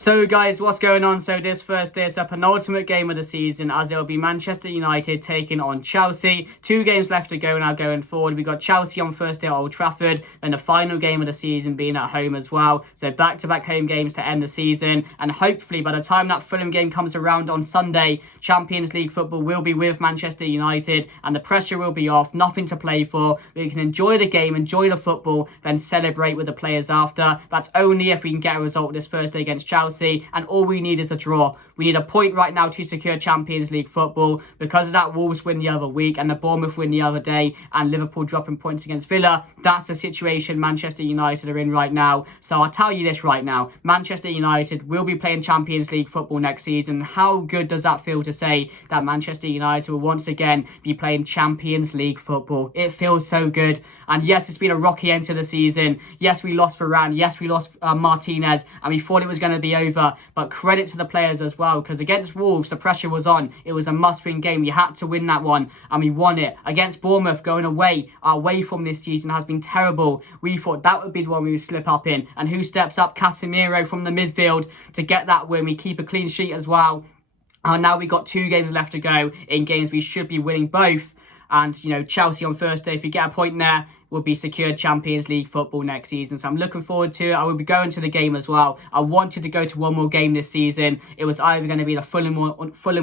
So guys, what's going on? So this Thursday is the penultimate game of the season, as it will be Manchester United taking on Chelsea. 2 games left to go now going forward. We got Chelsea on Thursday at Old Trafford, and the final game of the season being at home as well. So back-to-back home games to end the season, and hopefully by the time that Fulham game comes around on Sunday, Champions League football will be with Manchester United, and the pressure will be off, nothing to play for. We can enjoy the game, enjoy the football, then celebrate with the players after. That's only if we can get a result this Thursday against Chelsea. And all we need is a draw. We need a point right now to secure Champions League football. Because of that, Wolves win the other week and the Bournemouth win the other day, and Liverpool dropping points against Villa. That's the situation Manchester United are in right now. So I'll tell you this right now, Manchester United will be playing Champions League football next season. How good does that feel to say that Manchester United will once again be playing Champions League football? It feels so good. And yes, it's been a rocky end to the season. Yes, we lost Varane. Yes, we lost Martinez, and we thought it was going to be over. But credit to the players as well, because against Wolves, the pressure was on. It was a must-win game. We had to win that one, and we won it. Against Bournemouth, going away, our away form this season has been terrible. We thought that would be the one we would slip up in. And who steps up? Casemiro from the midfield to get that win. We keep a clean sheet as well. And now we got 2 games left to go in games we should be winning both. And, you know, Chelsea on Thursday, if we get a point there, will be secured Champions League football next season. So I'm looking forward to it. I will be going to the game as well. I wanted to go to one more game this season. It was either going to be the Fulham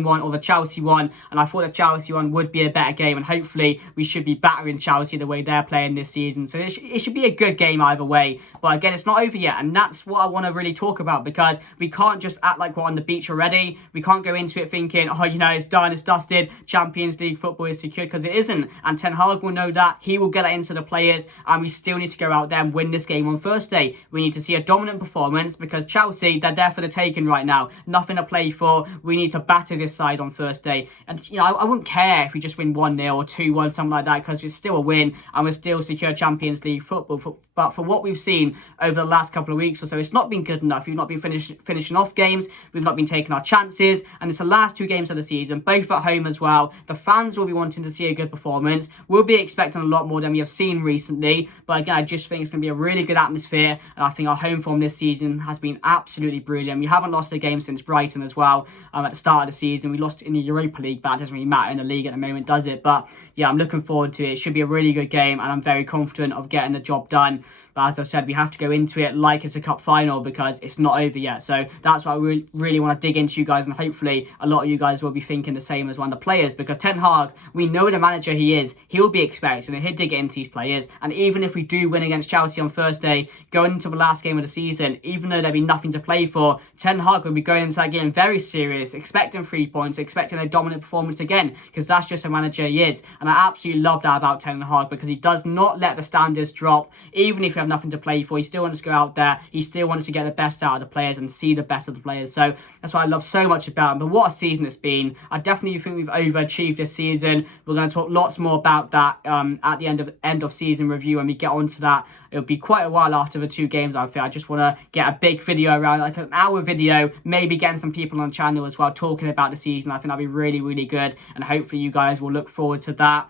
one or the Chelsea one. And I thought the Chelsea one would be a better game. And hopefully we should be battering Chelsea the way they're playing this season. So it should be a good game either way. But again, it's not over yet. And that's what I want to really talk about, because we can't just act like we're on the beach already. We can't go into it thinking, oh, you know, it's done, it's dusted. Champions League football is secured, because it isn't. And Ten Hag will know that. He will get that into the players, and we still need to go out there and win this game on Thursday. We need to see a dominant performance, because Chelsea, they're there for the taking right now. Nothing to play for. We need to batter this side on Thursday. And, you know, I wouldn't care if we just win 1-0 or 2-1, something like that, because it's still a win and we're still secure Champions League football. But for what we've seen over the last couple of weeks or so, it's not been good enough. We've not been finishing off games. We've not been taking our chances. And it's the last 2 games of the season, both at home as well. The fans will be wanting to see a good performance. We'll be expecting a lot more than we have seen recently. But again, I just think it's going to be a really good atmosphere. And I think our home form this season has been absolutely brilliant. We haven't lost a game since Brighton as well. At the start of the season, we lost in the Europa League, but it doesn't really matter in the league at the moment, does it? But yeah, I'm looking forward to it. It should be a really good game, and I'm very confident of getting the job done. But as I've said, we have to go into it like it's a cup final, because it's not over yet. So that's why I really want to dig into you guys, and hopefully a lot of you guys will be thinking the same as one of the players, because Ten Hag, we know the manager he is. He'll be expecting, and he'll dig into these players. And even if we do win against Chelsea on Thursday, going into the last game of the season, even though there'll be nothing to play for, Ten Hag will be going into that game very serious, expecting 3 points, expecting a dominant performance again, because that's just a manager he is. And I absolutely love that about Ten Hag, because he does not let the standards drop, even if we have nothing to play for. He still wants to go out there. He still wants to get the best out of the players and see the best of the players. So that's what I love so much about him. But what a season it's been. I definitely think we've overachieved this season. We're going to talk lots more about that at the end of season review when we get onto that. It'll be quite a while after the 2 games, I feel. I just want to get a big video around, like an hour video, maybe getting some people on the channel as well talking about the season. I think that'll be really, really good, and hopefully you guys will look forward to that.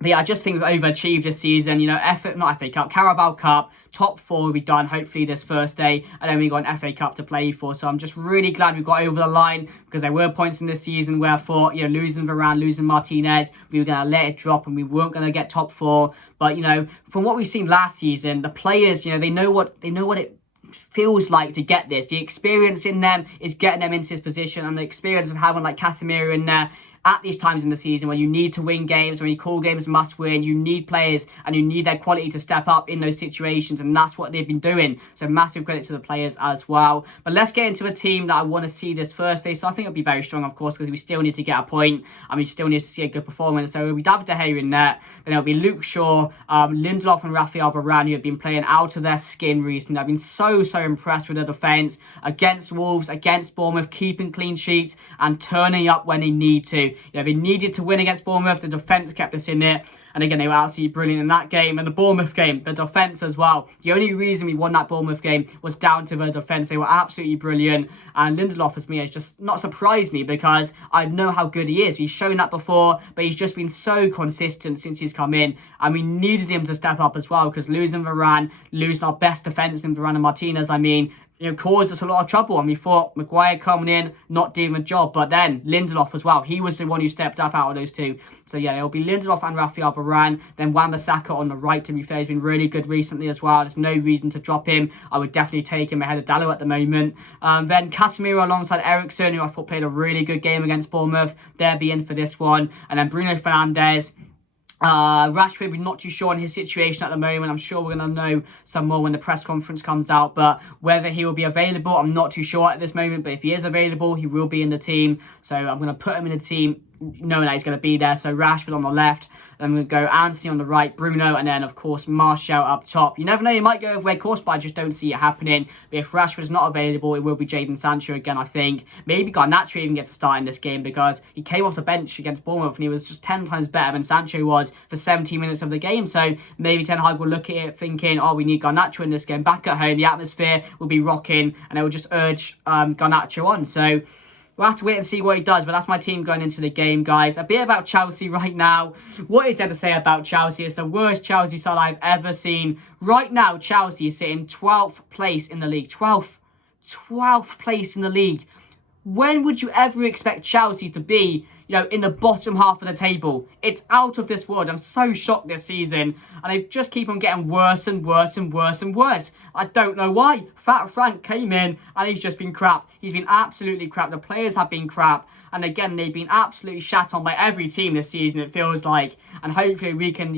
But yeah, I just think we've overachieved this season. You know, not FA Cup, Carabao Cup, top 4 will be done hopefully this Thursday, and then we got an FA Cup to play for. So I'm just really glad we got over the line, because there were points in this season where I thought, you know, losing Varane, losing Martinez, we were going to let it drop and we weren't going to get top 4. But, you know, from what we've seen last season, the players, you know, they know what it feels like to get this. The experience in them is getting them into this position, and the experience of having like Casemiro in there at these times in the season when you need to win games, when you call games must win, you need players and you need their quality to step up in those situations, and that's what they've been doing. So massive credit to the players as well. But let's get into a team that I want to see this Thursday. So I think it'll be very strong, of course, because we still need to get a point and we still need to see a good performance. So it'll be David De Gea in net, then it'll be Luke Shaw, Lindelof and Rafael Varane, who have been playing out of their skin recently. I've been so impressed with the defence against Wolves, against Bournemouth, keeping clean sheets and turning up when they need to. You know, they needed to win against Bournemouth. The defence kept us in it. And again, they were absolutely brilliant in that game. And the Bournemouth game, the defence as well. The only reason we won that Bournemouth game was down to the defence. They were absolutely brilliant. And Lindelof, as me, has just not surprised me, because I know how good he is. He's shown that before, but he's just been so consistent since he's come in. And we needed him to step up as well, because losing Varane, losing our best defence in Varane and Martinez, caused us a lot of trouble. And we thought Maguire coming in, not doing the job. But then Lindelof as well. He was the one who stepped up out of those two. So yeah, it'll be Lindelof and Rafael Varane. Then Wan-Bissaka on the right, to be fair, has been really good recently as well. There's no reason to drop him. I would definitely take him ahead of Dalot at the moment. Then Casemiro alongside Eriksen, who I thought played a really good game against Bournemouth. They'll be in for this one. And then Bruno Fernandes. Rashford, we're not too sure on his situation at the moment. I'm sure we're going to know some more when the press conference comes out, but whether he will be available, I'm not too sure at this moment. But if he is available, he will be in the team. So I'm going to put him in the team knowing that he's going to be there. So Rashford on the left, then we're going to go Anthony on the right, Bruno, and then of course Martial up top. You never know, you might go with Weghorst, but I just don't see it happening. But if Rashford is not available, it will be Jadon Sancho again, I think. Maybe Garnacho even gets a start in this game because he came off the bench against Bournemouth and he was just 10 times better than Sancho was for 17 minutes of the game. So maybe Ten Hag will look at it thinking, oh, we need Garnacho in this game. Back at home, the atmosphere will be rocking and it will just urge Garnacho on. So we'll have to wait and see what he does, but that's my team going into the game, guys. A bit about Chelsea right now. What is there to say about Chelsea? It's the worst Chelsea side I've ever seen. Right now, Chelsea is sitting 12th place in the league. 12th place in the league. When would you ever expect Chelsea to be, in the bottom half of the table? It's out of this world. I'm so shocked this season. And they just keep on getting worse and worse and worse and worse. I don't know why. Fat Frank came in and he's just been crap. He's been absolutely crap. The players have been crap. And again, they've been absolutely shat on by every team this season, it feels like. And hopefully we can,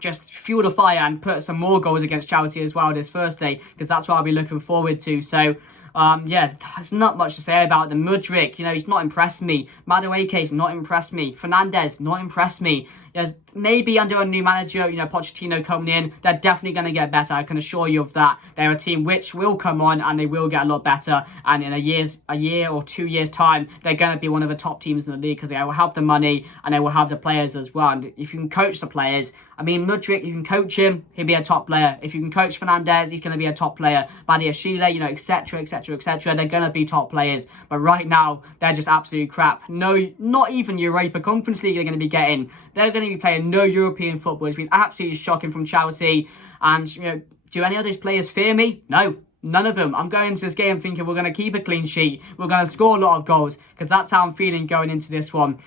just fuel the fire and put some more goals against Chelsea as well this Thursday. Because that's what I'll be looking forward to. So yeah, there's not much to say about them. Mudryk, he's not impressed me. Madueke's not impressed me. Fernandes, not impressed me. Yes, maybe under a new manager, Pochettino coming in, they're definitely going to get better. I can assure you of that. They're a team which will come on and they will get a lot better. And in a year or 2 years' time, they're going to be one of the top teams in the league because they will have the money and they will have the players as well. And if you can coach the players, Mudryk, if you can coach him, he'll be a top player. If you can coach Fernandes, he's going to be a top player. Badiashile, etc., etc., etc. They're going to be top players. But right now, they're just absolute crap. No, not even Europa Conference League they're going to be getting. They're going to be playing no European football. It's been absolutely shocking from Chelsea. And, do any of those players fear me? No. None of them. I'm going into this game thinking we're going to keep a clean sheet. We're going to score a lot of goals because that's how I'm feeling going into this one.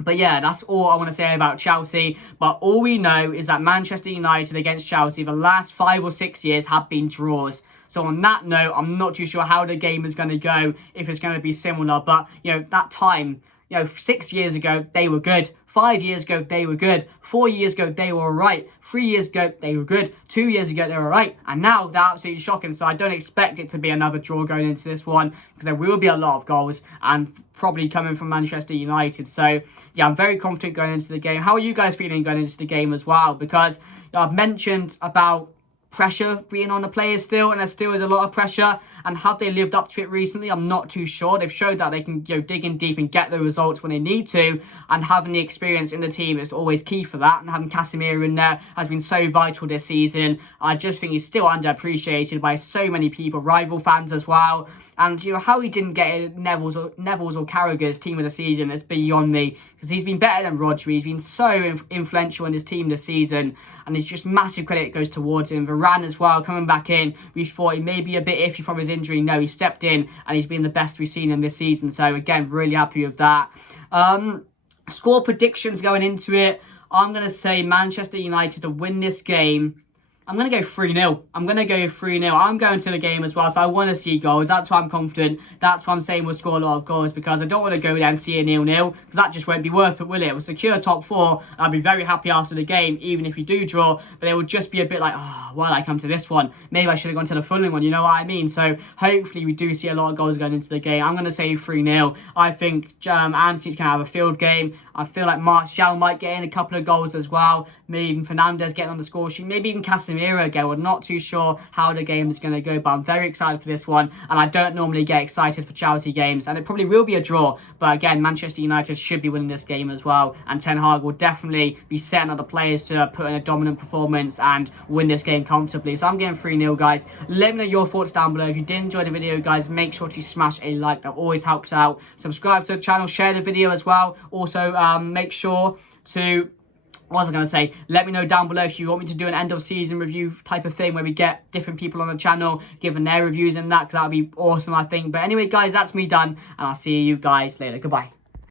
But yeah, that's all I want to say about Chelsea. But all we know is that Manchester United against Chelsea the last 5 or 6 years have been draws. So on that note, I'm not too sure how the game is going to go, if it's going to be similar. But, that time, 6 years ago, they were good. 5 years ago, they were good. 4 years ago, they were alright. 3 years ago, they were good. 2 years ago, they were alright. And now, they're absolutely shocking. So I don't expect it to be another draw going into this one because there will be a lot of goals and probably coming from Manchester United. So, yeah, I'm very confident going into the game. How are you guys feeling going into the game as well? Because I've mentioned about pressure being on the players still, and there still is a lot of pressure. And have they lived up to it recently? I'm not too sure. They've showed that they can dig in deep and get the results when they need to, and having the experience in the team is always key for that. And having Casemiro in there has been so vital this season. I just think he's still underappreciated by so many people, rival fans as well. And how he didn't get Neville's or Carragher's team of the season is beyond me, because he's been better than Rodri. He's been so influential in his team this season, and it's just massive credit goes towards him. Varane as well, coming back in. We thought he may be a bit iffy from his injury. No, he stepped in and he's been the best we've seen him this season. So again, really happy with that. Score predictions going into it. I'm going to say Manchester United to win this game. I'm going to go 3-0. I'm going to go 3-0. I'm going to the game as well, so I want to see goals. That's why I'm confident. That's why I'm saying we'll score a lot of goals, because I don't want to go there and see a 0-0, because that just won't be worth it, will it? We'll secure top 4. I'll be very happy after the game, even if you do draw, but it will just be a bit like, why did I come to this one? Maybe I should have gone to the Fulham one, you know what I mean? So hopefully we do see a lot of goals going into the game. I'm going to say 3-0. I think Anthony's going to have a field game. I feel like Martial might get in a couple of goals as well. Maybe even Fernandes getting on the score sheet. Maybe even Casemiro again. We're not too sure how the game is going to go, but I'm very excited for this one. And I don't normally get excited for Chelsea games, and it probably will be a draw. But again, Manchester United should be winning this game as well. And Ten Hag will definitely be setting up the players to put in a dominant performance and win this game comfortably. So I'm getting 3-0, guys. Let me know your thoughts down below. If you did enjoy the video, guys, make sure to smash a like. That always helps out. Subscribe to the channel, share the video as well. Also, make sure to what was I going to say? Let me know down below if you want me to do an end of season review type of thing where we get different people on the channel giving their reviews and that, because that would be awesome, I think. But anyway, guys, that's me done, and I'll see you guys later. Goodbye.